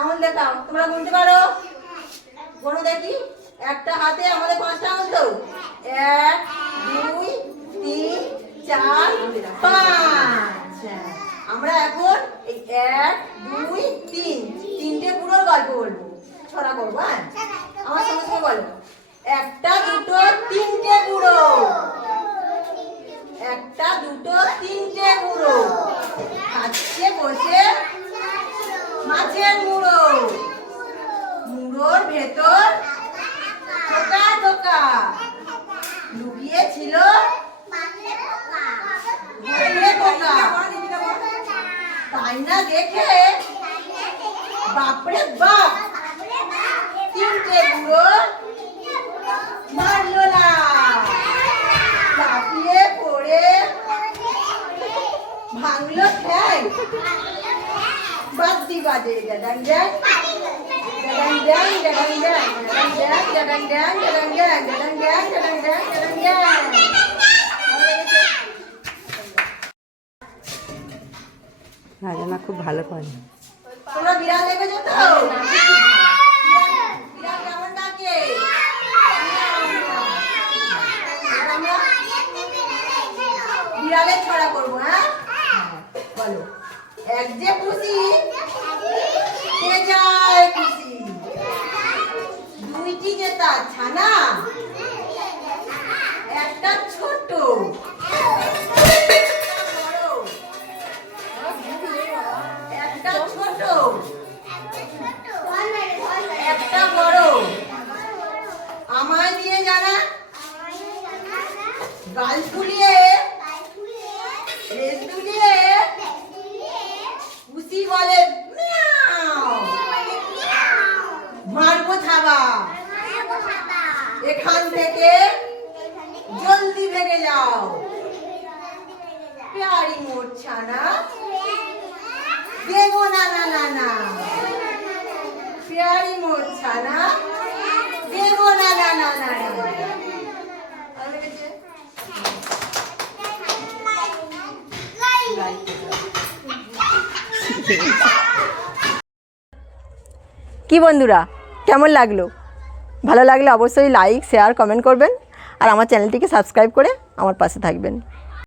আঙুল দেখাও তোমরা গুনতে পারো? গোনো দেখি। একটা হাতে আমাদের পাঁচটা আঙুল তো এক, দুই, তিন, চার, পাঁচ। আমরা এখন এই এক, দুই, তিন। তিনটে পুরো গল্প বলব। ছড়া করব হ্যাঁ? আমার সঙ্গে সঙ্গে বলো। একটা, দুটো, তিনটে পুরো। একটা, দুটো, তিনটে মুড়ো খাচ্ছে, বসে। মাছের মুড়ো মুড়োর? ভেতর ঠোকা ঠোকা লুকিয়ে ছিল তাই না দেখে? বাপরে বাপ! তিনটে বুড়ো মারলো না। লাফিয়ে পড়ে ভাঙলো ঠ্যাং। বাদ্যি বাজে ডাডাং ড্যাং ডাডাং ড্যাং ডাডাং ড্যাং ডাডাং ড্যাং ডাডাং ড্যাং ডাডাং ড্যাং ডাডাং ড্যাং ডাডাং ড্যাং রাজামা খুব ভালো করে। তোমরা বিড়াল দেখেছ তো? বিড়াল কেমন ডাকে? বিড়ালের ছড়া করব হ্যাঁ। বলো। এক যে খুশি কে যায় খুশি। দুইটি ছানা একটা ছোট। একটা ছোট। একটা বড়। আমায় দিয়ে জানা। গাল ফুলিয়ে রেস খুশি বলে মিয়াও মারবো থাবা এখান থেকে জলদি ভেগে যাও। প্যারি মোর ছানা। দেবো না না না না প্যারি মোর ছানা। দেবো না না না না? কি বন্ধুরা, কেমন লাগল? ভালো লাগলে অবশ্যই লাইক শেয়ার কমেন্ট করবেন। আর আমার চ্যানেলটিকে সাবস্ক্রাইব করে আমার পাশে থাকবেন।